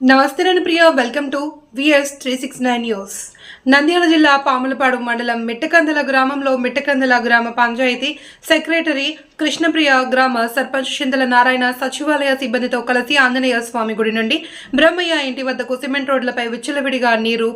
నమస్తే నేను Priya welcome to VS three six nine news. Nandyal జిల్లా పాములపాడు మండలం మిట్టకందల గ్రామంలో మిట్టకందల గ్రామ పంచాయతీ సెక్రటరీ కృష్ణప్రియ గ్రామ సర్పంచ్ చింతల నారాయణ సచివాలయ సిబ్బందితో కలిసి ఆంజనేయ స్వామి గుడి నుండి బ్రహ్మయ్య ఇంటి వద్దకు సిమెంట్ రోడ్లపై విచ్చలవిడిగా నీరు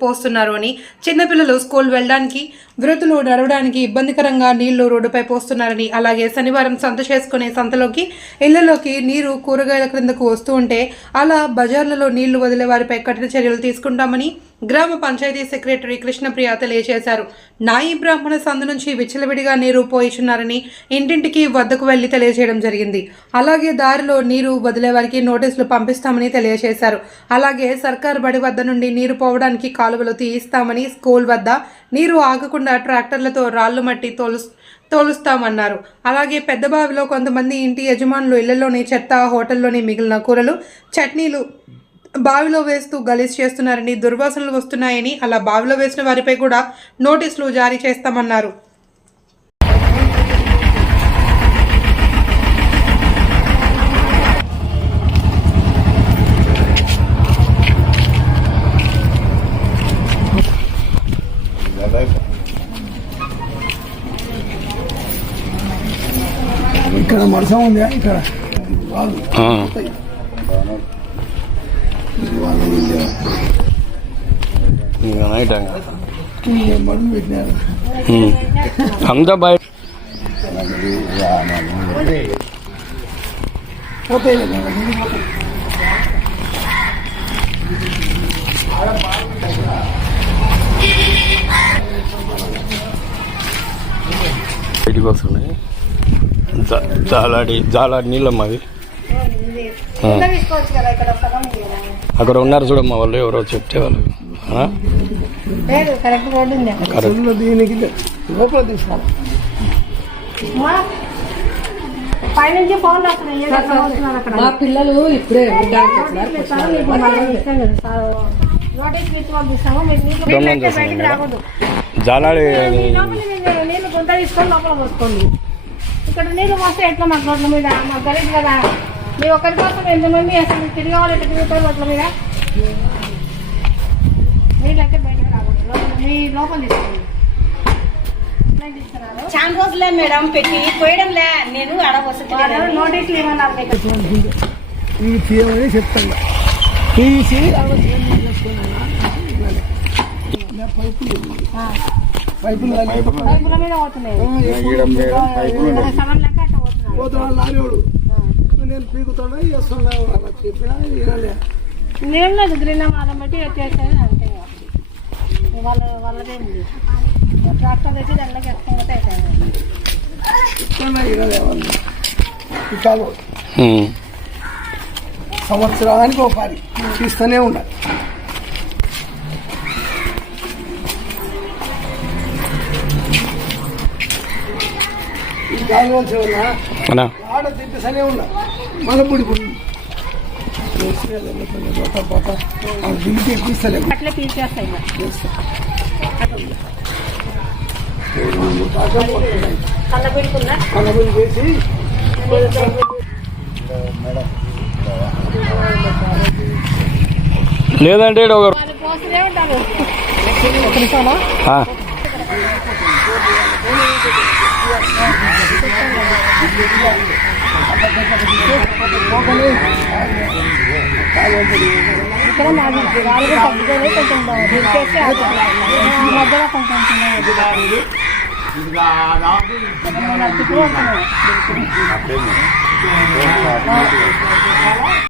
పోస్తున్నారు అని చిన్నపిల్లలు స్కూల్ వెళ్ళడానికి వృద్ధులు నడవడానికి ఇబ్బందికరంగా నీళ్ళు రోడ్డుపై పోస్తున్నారని అలాగే శనివారం సంత చేసుకునే సంతలోకి ఇళ్ళలోకి నీరు కూరగాయల క్రిందకు వస్తూ ఉంటే అలా బజార్లలో నీళ్ళు వదిలే వారిపై కఠిన చర్యలు తీసుకుంటామని గ్రామ పంచాయతీ సెక్రటరీ కృష్ణప్రియ తెలియజేశారు. నాయి బ్రాహ్మణ సందు నుంచి విచ్చలవిడిగా నీరు పోయిచున్నారని ఇంటింటికి వద్దకు వెళ్ళి తెలియజేయడం జరిగింది. అలాగే దారిలో నీరు వదిలే వారికి నోటీసులు పంపిస్తామని తెలియజేశారు. అలాగే సర్కార్ బడి వద్ద నుండి నీరు పోవడానికి కాలువలు తీయిస్తామని స్కూల్ వద్ద నీరు ఆగకుండా ట్రాక్టర్లతో రాళ్ళు మట్టి తోలు తోలుస్తామన్నారు. అలాగే పెద్ద బావిలో కొంతమంది ఇంటి యజమానులు ఇళ్ళలోని చెత్త హోటల్లోని మిగిలిన కూరలు చట్నీలు బావిలో వేస్తూ గలీజ్ చేస్తున్నారని దుర్వాసనలు వస్తున్నాయని అలా బావిలో వేసిన వారిపై కూడా నోటీసులు జారీ చేస్తామన్నారు. ఇక్కడ మరసం ఉంది ఇక్కడ నైట్ మడుగు పెట్టినారు అంతా బయట. బయటికి వస్తున్నాయి జాలాడి జాలాడి నీళ్ళమ్మ అవి. అక్కడ ఉన్నారు చూడమ్మా వాళ్ళు ఎవరో చెప్తే వాళ్ళు మా పిల్లలు ఇప్పుడే జాలాడి నీళ్ళు తీసుకొని లోపల పోసుకోండి. ఇక్కడ నీళ్ళు పోస్తే ఎట్లా మాకు రోడ్ల మీద మాకు గరీబ్ కదా. మీ ఒక్కరి కోసం ఎంతమంది అసలు తిరిగే వాళ్ళు ఎట్లా తిరుగుతారు రోడ్ల మీద? అయితే బయటికి రాకూడదు లోపల మీ లోపల తీసుకోండి? చాలా రోజులే మేడం పెట్టి పోయడంలే. నేను వాళ్ళు నోటీసులు మీకు? ఇవి తీయమని చెప్తాను తీసి పైపులు పైపులు మీద పోతున్నాయి అట్లా పోతున్నాడు లారీవాడు నేను పీకుతాడా చేస్తున్నా అలా చెప్పినా? వినలే నేను లేదు గ్రీన్ బట్టి వచ్చేసేది అంతే. వాళ్ళ వాళ్ళదే ఉంది ట్రాక్టర్ తెచ్చి దాంట్లోకి ఎత్తుకుంటే వినలే వాళ్ళు. సంవత్సరానికి ఒక పని. తీస్తూనే ఉండాలి. ఆడ తిప్పిస్తూనే ఉన్నా. మన పుడి పుడి దింపి ఎక్కిస్తలేము అట్లే తీసేస్తాయి ఇక. కళ్ళ పెడుకున్నా మన పుడి చేసి లేదంటే ఒక నిమిషమా. ఇక్కడ మాది వాళ్ళు తగ్గుతుంది కొంచెం మధ్యలో కొంచెం